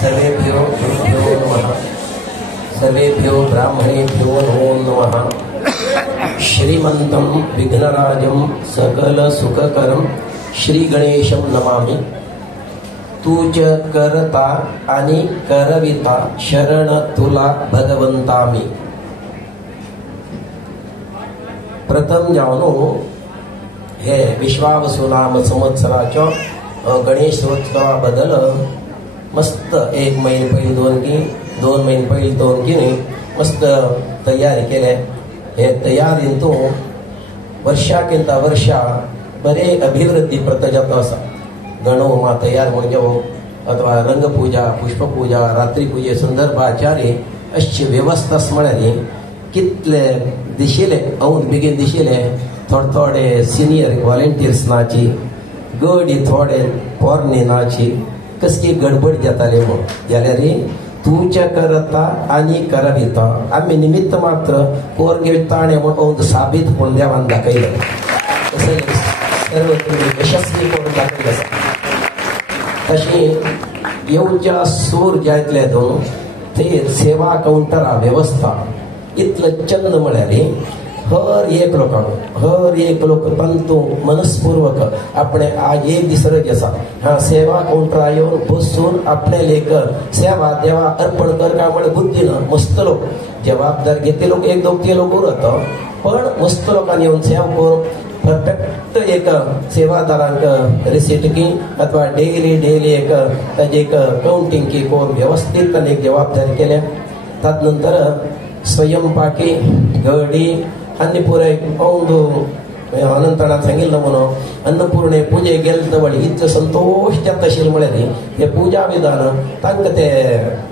सर्वेभ्यो गुरुभ्यो नमः। सर्वेभ्यो ब्राह्मणेभ्यो नमो नमः। श्रीमन्तं विघ्नराजं सकलसुखकरं श्रीगणेशं नमामि। तूच करता आणि करविता शरण तुला भगवंता मी। प्रथम जावनो हे विश्वावसु नाम संवत्सराच्या गणेशोत्सवाबद्दल मस्त 1 महिने पहिले 2 की 2 महिने पहिले 2 की मस्त तयारी केले। हे तयारींतून वर्षाकिंत वर्षा बरे अभिवृद्धी प्रत जाता असा। गणोमा तयार म्हणजे अथवा रंगपूजा पुष्पपूजा रात्री पूजे संदर्भाचारी अशी व्यवस्था म्हणाली कितले दिशिले औंद बेगीन दिशिले थोडे सिनियर व्हॉलेंटियर्स नाची गडी थोडे पोरणे नाची कसली गडबड जाताले मग जाल्यार तुच्या करता आणि करविता आम्ही निमित्त मात्र कोर गिळताणे म्हणून औंद साबीत म्हणून देवान दाखयलं। सर्व तुम्ही यशस्वी करून दाखयलं। तशी येवच्या सूर जायतले दोन ते सेवा काउंटरा व्यवस्था इतलं चंद म्हळ्यार हर एक लोक पंतू मनस्पूर्वक आपण आज एक दिसरच असा हा सेवा काउंटरा येऊन बसून आपले लेख सेवा देवा अर्पण कर का म्हण बुद्धीनं मस्त लोक जबाबदार घेते लोक 1-2 लोक उरत पण मस्त लोकांनी येऊन सेवा करून परफेक्ट एक सेवादारांक रिसीट की अथवा डेली एक ताजे एक काउंटिंग की कोण व्यवस्थित एक जबाबदारी केल्या। तदनंतर स्वयंपाकी गडी आणि पुरे औंद अनंतनाथ सांगितलं म्हणून अन्नपूर्णे पूजे गेल तवळी इतकं संतोष जात असेल म्हळ्यार हे पूजा विधान तांकां ते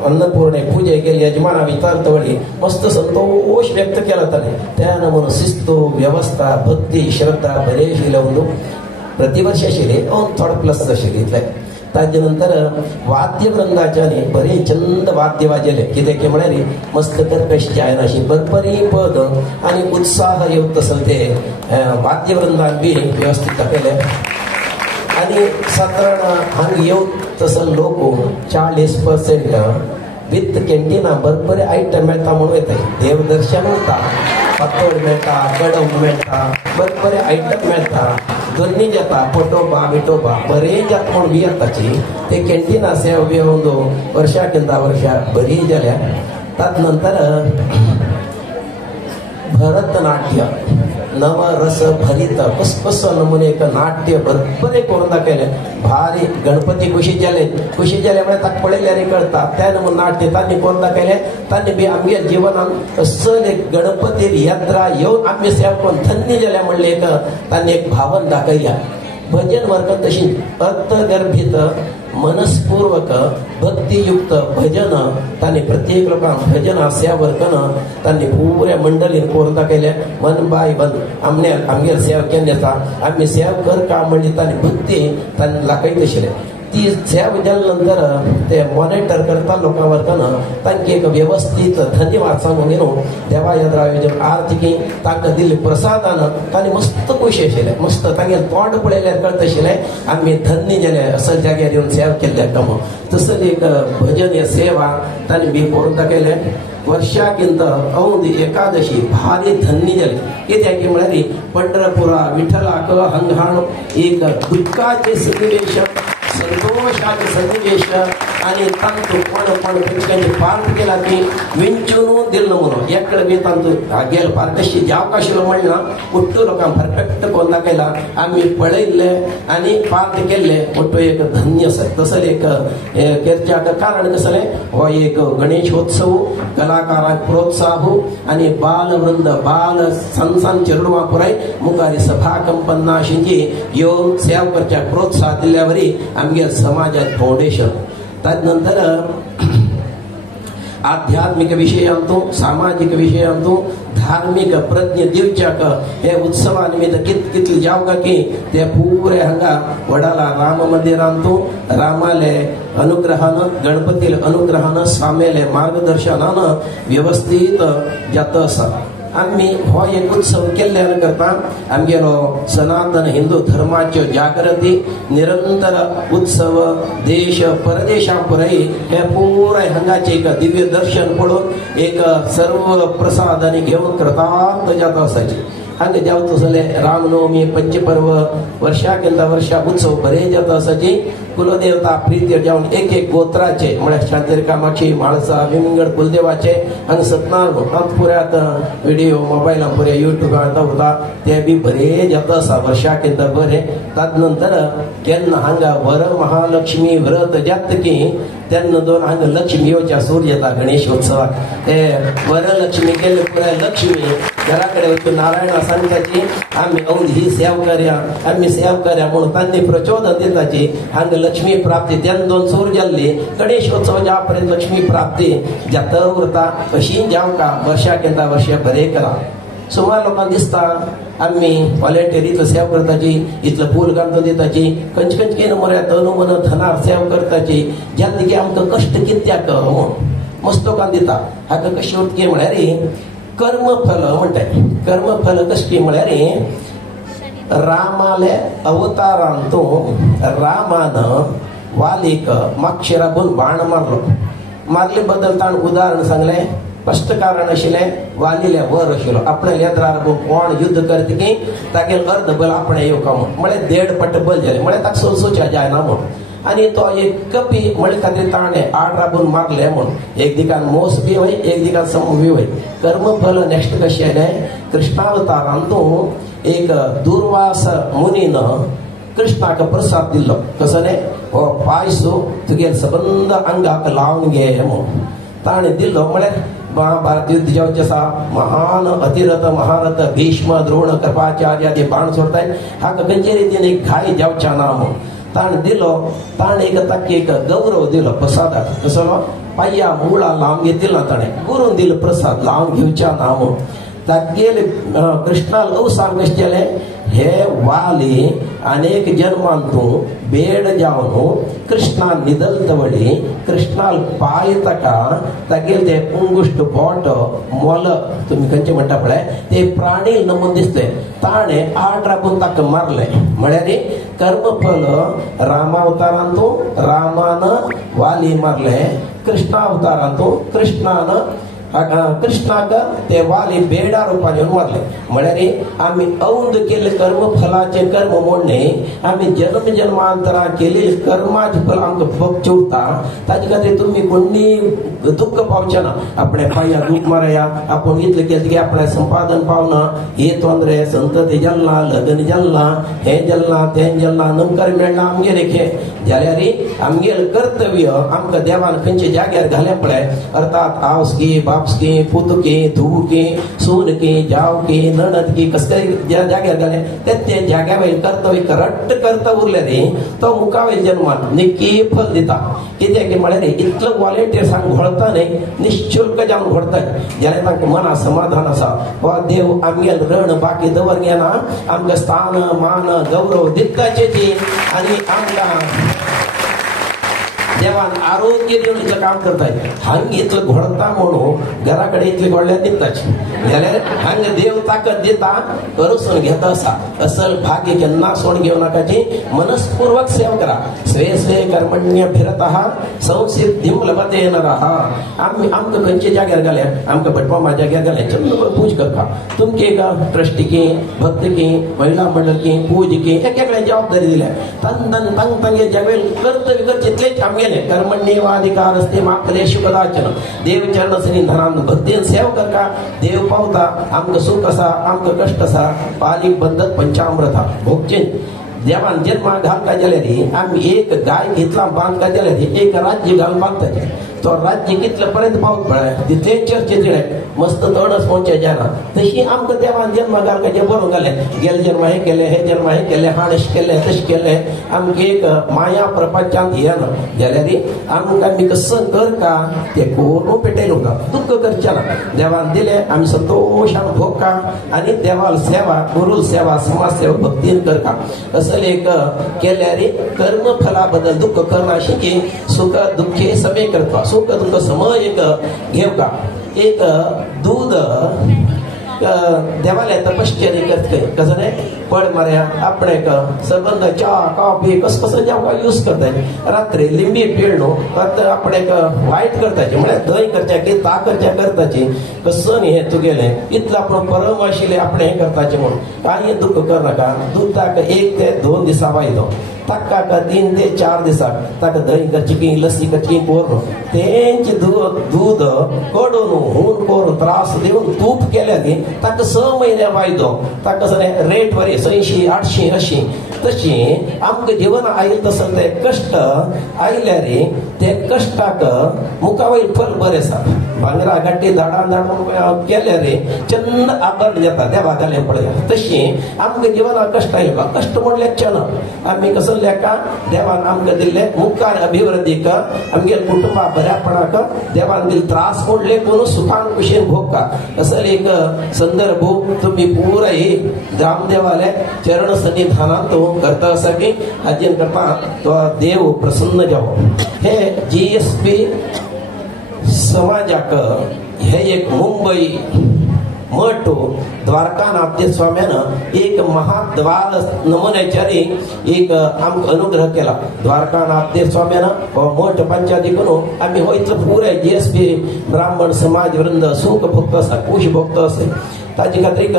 अन्नपूर्णे पूजे गेले यजमाना विचारतवळी मस्त संतोष व्यक्त केला ताणे त्यानं म्हणून शिस्तू व्यवस्था भक्ती श्रद्धा बरेचशी लावून प्रतिवर्ष आशिल्ली थोडं प्लस आशिल्ली इतले। ताजे वाद्यवृंदाच्यानी बरे चंद वाद्य वाजले कितें की म्हळ्यार मस्त कर्कश अशी बरबरी पद आणि उत्साह येवत तसं ते वाद्यवृंदान बी व्यवस्थित दाखयले आणि साधारण हांग येवत तसं लोक 40% विथ कॅन्टीना बरबरे आयटम मेळटा म्हणून येता देवदर्शन उरता पातळ मेळटा कडव मेळटा बरबरे आयटम मेळटा दोन्ही जाता पोटोबा बिटोबा बरे जात म्हणून बी येताची ते कॅन्टीना सेवा येऊन वर्षाकिंता वर्षा बरी जाल्या। तदनंतर भरतनाट्य नवरस भरित कस नमुने एक नाट्य बरे करून दाखयले भारी गणपती खुशी जाले म्हणजे ताका पळयल्यार कळटा त्यानं मग नाट्य तांणी करून दाखयले तांणी बी आमगे जिवनान सल एक गणपती यात्रा येऊन आम्ही सेवा करून धन्य जाल्या म्हणले एक तांणी एक भावन दाखयल्या। भजन वर्ग तशी अर्थगर्भित मनस्पूर्वक भक्तियुक्त भजन तांणी प्रत्येक लोकांक भजना सेवा वर्गन तांणी पुऱ्या मंडळीन करून दाखयले मन बाय बंद आमगे सेवा केन्ना आसा आम्ही सेवा कर का म्हणली तांणी भक्ती तांणी लाकयत आशिल्ले। ती सेवा जाल्या नंतर ते मॉनिटर करता लोकां वर्गन तांकां एक व्यवस्थित धन्यवाद सांगून येवन देवा यात्रा आयोजक आरती तांकां दिल्ले प्रसादान तांणी मस्त खुशी आशिल्ले मस्त तांगे तोंड पळयल्यार कळत आशिल्लें आमी धन्य जाले अशा जाग्यार येवन सेवा केल्ल्या काम तसंच एक भजन या सेवा तांणी बी करून दाखयले। वर्षाकिंत औंद एकादशी भारी धन्य जाली कित्याक म्हळ्यार पंढरपुरा विठ्ठलाक हंगाण एक दुःखाचे सन्निवेश संतोषाचे सन्निवेश आणि तांतू पण पार्ट केला की विंचून दिलं म्हणून एकडे बी तांतू गेल पार कशी जाव कशिलो म्हणला उठ्ठो लोकांक परफेक्ट करून दाखयला आम्ही पळयल्ले आणि पार्ट केल्ले मोठो एक धन्य आसा। तसं एक करच्याक कारण कसले हो एक गणेशोत्सव कलाकारांक प्रोत्साह आणि बालवृंद बाल संसान चेडवां पुराय मुखारी सभा कंपन्ना शिंजी येवन सेवा करच्याक प्रोत्साह दिल्ल्यावरी आमगे समाजात फाउंडेशन। तदनंतर आध्यात्मिक विषयांतूं सामाजिक विषयांतूं धार्मिक प्रज्ञ दिवच्याक हे उत्सवा निमित्त कितले जावका की ते पुरे हांगा वडाला राम मंदिरांतूं रामाले अनुग्रहान गणपतीले अनुग्रहान स्वामीले मार्गदर्शनान व्यवस्थित जाता आसा। आम्ही हो एक उत्सव केल्ल्या करता आमगेलो सनातन हिंदू धर्माच्यो जागृती निरंतर उत्सव देश परदेशा पुराई हे पुराय हांगाचे एक दिव्य दर्शन पडून एक सर्व प्रसादांनी घेऊन करतात जात असायचे. हांगे जावतो जाले रामनवमी पंचपर्व वर्षाकेंदा वर्षा उत्सव बरे जाता असायचे. कुलदेवता प्रीती जावन एक एक गोत्राचे म्हळ्यार शांती कामाची म्हाळसा विंगड कुलदेवाचे हांगा सत्यनारायण पुऱ्यात व्हिडिओ मोबायला पुऱ्या युट्यूबार दावरता ते बी बरे जाता असा वर्षाकेंदा बरे. ताज नंतर केन्ना हांगा वर महालक्ष्मी व्रत जात की तेन्ना दोन हांगा लक्ष्मी येवच्या सूर येता गणेशोत्सवाक. ते वरलक्ष्मी केले पुऱ्या लक्ष्मी घरा कडेन वचून नारायणा सांगताची आम्ही औंध ही सेव करया म्हणून तांणी प्रचोदन दिताची. हांगा लक्ष्मी प्राप्ती तेन्ना दोन सूर जाल्ली गणेशोत्सव ज्या पर्यंत लक्ष्मी प्राप्ती जात उरता अशी जावका वर्षाकेंदा वर्षा बरे करा. सुमार लोकांक दिसता आम्ही व्हॉलेंटियर इतलं सेव करताची इतलं फूल घालून दिताची खंयचे खंयचे मरे तनु मन धनार सेव करताची ज्यात की आमकां कश्ट कित्याक म्हणून मस्त लोकांक दिता. हाका कशी उरतकी म्हळ्यार कर्मफल म्हणटाय. कर्मफल कशी म्हळ्यार रामाले अवतारांतू रामान वालीक माक्षराबून बाण मारले बद्दल ताण उदाहरण सांगले. स्पष्ट कारण आशिल्लें वालीले वर आशिल्लो आपणे येद्रार कोण युद्ध करतकी तागेल अर्ध बल आपणे येवका म्हळ्यार 1.5 पट बल जालें म्हळ्यार ताका सोंसूच्या जायना म्हूण. आणि तो एक कपी म्हळ्यार खातीर ताणें आड राबून मारले म्हूण एक दिकान मोस बी वय एक दिकान सम बी वय. कर्मफल नेक्स्ट कशें आयलें कृष्णावतारांतू एक दुर्वास मुनीन कृष्णाक प्रसाद दिल्लो. कसो न्ही हो पायसो तुगे सबंद अंगाक लावन घे म्हूण ताणें दिल्लो. म्हळ्यार महाभारत युद्ध जावचें आसा महान अतिरथ महारथ भीष्म द्रोण कृपाचार्य ते बाण सोडताय हाका खंयचे रितीन एक घाय जावच्या ना म्हूण ताणें दिलो. ताणें एक ताका एक गौरव दिलो प्रसादाक. कसलो पाय्या मुळा लावन घेतिला ताणें गुरून दिलो प्रसाद लावन घेवच्या ना म्हूण. तागेले कृष्णाल अवसान कशें जालें हे वाली अनेक जन्मांतू बेड जावन कृष्णा निदलतवडी कृष्णाल पाय ताका तागेले ते पुंगुष्ट बोट मोल तुम्ही खंयचे म्हणटा पळय ते प्राणी नमून दिसले. ताणें आड राबून ताका मारले. म्हळ्यार कर्मफल रामावतारांतू रामान वाली मारले कृष्णावतारांतू कृष्णान कृष्णाक ते वाली बेडा रुपान येवन मारले. म्हळ्यार आमी औंद केले कर्मफलाचे कर्म मोडणे आमी जन्म जन्मांतरा केलेले कर्माचे फल आमकां भोगचें उरता. ताजे खातीर तुमी कोणी दुःख पावचे ना. आपणे पांया दूख मारया आपूण इतलें केलें की आपणे संपादन पावना हे तोंदरे संतती जल्ला लग्न जल्ला हे जल्ला तें जल्ला नमकार मेळना आमगेर खे जाल्यार आमगेर कर्तव्य आमकां देवान खंयचे जाग्यार घालें पळय अर्थात आवसकी बापसकी पुतकी धुवकी सूनकी जावकी नणदकी कसले जाग्यार घालें ते जाग्या वयलें कर्तव्य करट्ट करता उरलें रे तो मुखावेल जन्मान निकी फल दिता. कित्याक म्हळ्यार इतलो व्हॉलेंटियर सांग घोळता न्ही निशुल्क जावन घोळटाय जाल्यार तांकां मना समाधान आसा. हो देव आमगेल रण बाकी दवर घेना आमकां स्थान मान गौरव दिताचेची आनी आमकां देवान आरोग्य दिवन इतलें काम करताय. हांगा इतलें घोळता म्हणून घरा कडेन इतलें घोळ्ळें दिताचें जाल्यार हांगा देव ताकद दिता करूसून घेता आसा. असल भाग्य केन्ना सोड घेवं नाकाची मनस्पूर्वक सेवा करा. स्वे स्वे कर्मण्य फिरतः संसिद्धिं लभते नरः. आमकां खंयचे जाग्यार घाले आमकां भटमामा जाग्यार घाले चंद्र पूज करता तुमके ट्रस्टी की भक्त की महिला मंडळ की पूज की एकेकडे जबाबदारी दिल्या तन तंगे जगवेल कर्तव्य करचे इतलेच आमगे कर्मण्येवाधिकार असते माकलेशु कदाचन. देव चरण सन्निधानान भक्तीन सेव करका देव पावता. आमकां सुख आसा आमकां कष्ट आसा पालीक बंदत पंचामृता भोगचें. देवान जन्मा घालका जाल्यार आमी एक गाय घेतला बांदका जाल्यार एक राज्य घाल बांदताचे. तो राज्य कितले पर्यंत पावत पळय तितले चर्चे तिणे मस्त तडस पोवचे जायना. तशी आमकां देवान जन्मा घालका जे बरोवन घाले गेले जन्म हे केले हे जन्म हे केले हाणेश केले तशें केले आमकां एक माया प्रपंचांत येना जाल्यार आमकां आमी कसं करका ते कोण पेटयलो का दुःख करचे ना. देवान दिले आमी संतोशान भोगका आनी देवाल सेवा गुरुल सेवा समाज सेवा भक्तीन करका. असल एक केल्यार कर्मफला बद्दल दुःख करना शिकी सुख दुःखे समे करता. सुख दुःख समय एक घेवका. एक दूध देवाला तपश्चर्या करत कसं नाही पड मार्या आपण एक संबंध चहा कॉफी कस कसं जेव्हा यूज करताय रात्री लिंबी पिळणो आपण एक वाईट करताचे म्हणजे दही करच्या की ता करच्या करताची कसं नाही हे तू गेले इथलं आपण परम आशिले आपण हे करताचे म्हणून काही दुःख कर नका दूध ताक 1 ते 2 दिसा वायदो ताका का 3 ते 4 दिसाक ताका दही करची की लस्सी करची कोर तेंचे दूध कडून हून कोर त्रास देऊन तूप केल्या की ताका 6 महिने वायदो ताका कसं रेट वर 80 800 80 तशी आमक जीवन आयल तसं ते कष्ट आयल्या रे ते कष्टाक मुखावयील फल बरें आसा भांगरा गाठी झाडां झाडां केल्या रे चंद आकार जाता त्या भागाले पडल्या तशी आमक जिवनाक कष्ट आयला कष्ट म्हणल्यार चन आमी कसं लेका देवान आमकां दिल्ले मुखार अभिवृद्धीक आमगे कुटुंबा बऱ्यापणाक देवान दिल त्रास पडले कोण सुखान कुशीन भोगता असं एक संदर्भ तुम्ही पुराय रामदेवाले चरण सन्निधानात करता असा की हाजेन करता तो देव प्रसन्न जावो हे GSP समाजाक हे एक मुंबई मठ द्वारकानाथ स्वाम्यानं एक महाद्वार नमुन्याच्यारी एक आमक अनुग्रह केला द्वारकानाथ स्वाम्यानं मठ पंचायतीकडून आम्ही होयचं पुरे GSP ब्राह्मण समाज वृंद सुख भक्त असा कुश भक्त असे ताजी खातीर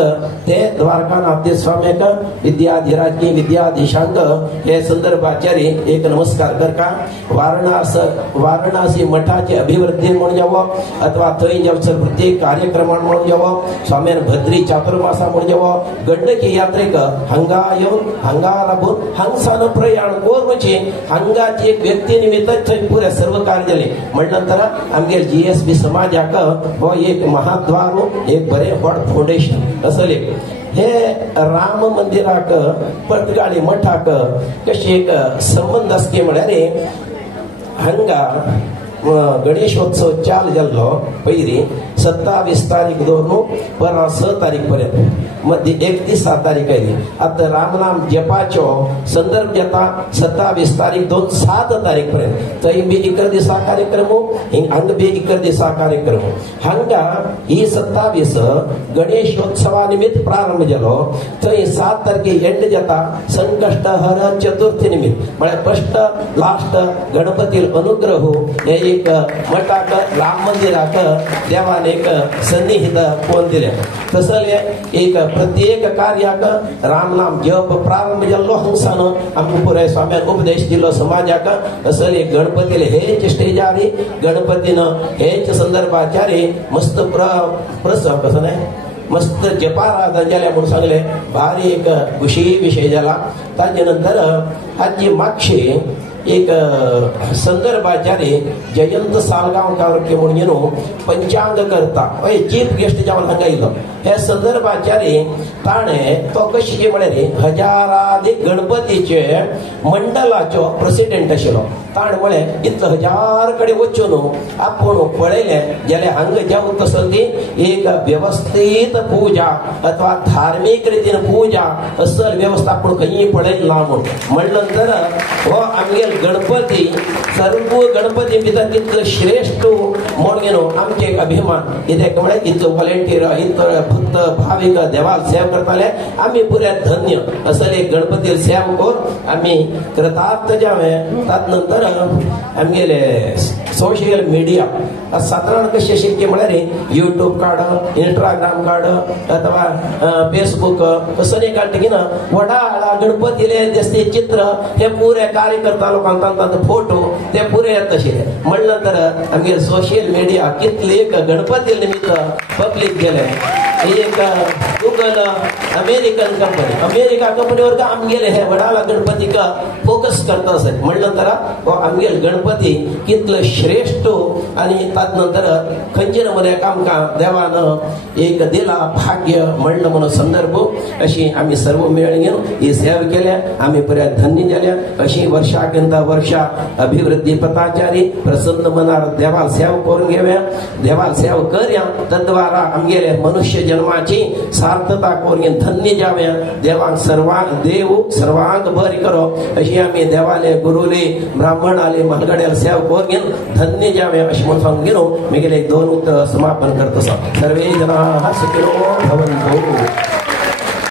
ते द्वारकानाथ स्वाम्याक विद्याधिराज विद्याधीशांक हे संदर्भाचारी एक नमस्कार करता वाराणसी मठाची अभिवृद्धी म्हणून जावं अथवा थंय जावसर प्रत्येक कार्यक्रमान म्हणून जावं स्वाम्यान भद्री चातुर्मासा म्हणून जावं गंडकी यात्रेक हांगा येवन हांगा लागून हांगसान प्रयाण कोरची हांगाची एक व्यक्ती निमित्त थंय पुरे सर्व कार्य जाले म्हणनंतर आमगे GSP समाजाक हो एक महाद्वार एक बरे व्हड असले हे राम मंदिराक पटगाळी मठाक कशी एक संबंध असते म्हळ्यार हांगा गणेशोत्सव चाल जाल्लो पयली 27 तारीख दवरून 6 तारीख पर्यंत मध्ये 31 तारीख आयली आता रामनाम जपाचो संदर्भ जाता 27 तारीख 7 तारीख पर्यंत थंय बी 1 दिसा कार्यक्रम हांगा बी 1 दिसा कार्यक्रम हांगा ही 27 गणेशोत्सवा निमित्त प्रारंभ जालो थंय 7 तारखेक एंड जाता संकष्टहर चतुर्थी निमित्त म्हळ्यार फर्स्ट लास्ट गणपती अनुग्रह हे एक मठाक राम मंदिराक देवान एक सन्निहित कोण दिले तसले एक प्रत्येक कार्याक राम नाम जप प्रारंभ जाल्लो हंसान आमकां पुराय स्वाम्यान उपदेश दिलो समाजाक असले गणपतीले हेच स्टेजारी गणपतीनं हेच संदर्भाचारी मस्त प्रसंग कसं नाही मस्त जपाराधन जाल्या म्हणून सांगले भारी एक खुशी विषय झाला ताजे नंतर हाजी मागशी एक संदर्भाचारी जयंत सालगांवकार म्हणून येनो पंचांग करता चीफ गेस्ट जावन हांगा आयलो हे संदर्भाचारी ताणे तो कशी म्हळ्यार हजाराधिक गणपतीचे मंडलाचो प्रेसिडेंट आशिल्लो ताण म्हळें इतलो 1000 कडेन वचून आपूण पळयले जाल्यार हांगा जेवूं तसं ती एक व्यवस्थीत पूजा अथवा धार्मीक रितीन पूजा असल वेवस्था आपूण खंय पळयला म्हणून नंतर हो आमगे गणपती सर्व गणपती भितर इतलो श्रेष्ठ म्हूण घेनो आमचे एक अभिमान कित्याक म्हळ्यार इतलो व्हॉलेंटियर इतलो भक्त भाविक देवाक सेवा करताले आमी पुरे धन्य असले एक गणपती सेवा करून आमी कृतार्थ जावे तात नंतर आमगेले सोशल मीडिया साधारण कशें शिकचे म्हळ्यार यूट्यूब काड इंस्टाग्राम काड अथवा फेसबुक असं नाही काडटकीन वडा गणपतीले दिसते चित्र हे पुरे कार्यकर्ता लोकांक फोटो ते पुरे येत तशे म्हणल्यार आमगे सोशल मीडिया कितले गणपती निमित्त पब्लीक गेले एक गूगल अमेरिकन अमेरिका कंपनीवर आमगेले हे वडाला गणपतीक फोकस करता असत म्हणल्यार आमगेले गणपती कितलं श्रेष्ठ आणि तात नंतर खंयचे नमुन्याक आमकां देवान एक दिला भाग्य म्हणलं म्हणून संदर्भ अशी आम्ही सर्व मेळ घेऊन ही सेवा केल्या आम्ही बऱ्या धन्य जाल्या अशी वर्षाकिंता वर्षा अभिवृद्धी पथाचारी प्रसन्न मनार देवाल सेवा करून घेव्या देवाल सेवा करया तद्वारा आमगेले मनुष्य जन्माची सार्थ शांतता करून घेऊन धन्य जाव्या देवांक देव सर्वांक बरी करो अशी आम्ही देवाले गुरुले ब्राह्मणाले मनगड्याला सेवा करून घेऊन धन्य जाव्या अशी म्हणून सांगून गेलो मी गेले 2 उत्तर समापन करतो सर्वे जना सुखिनो भवन्तु.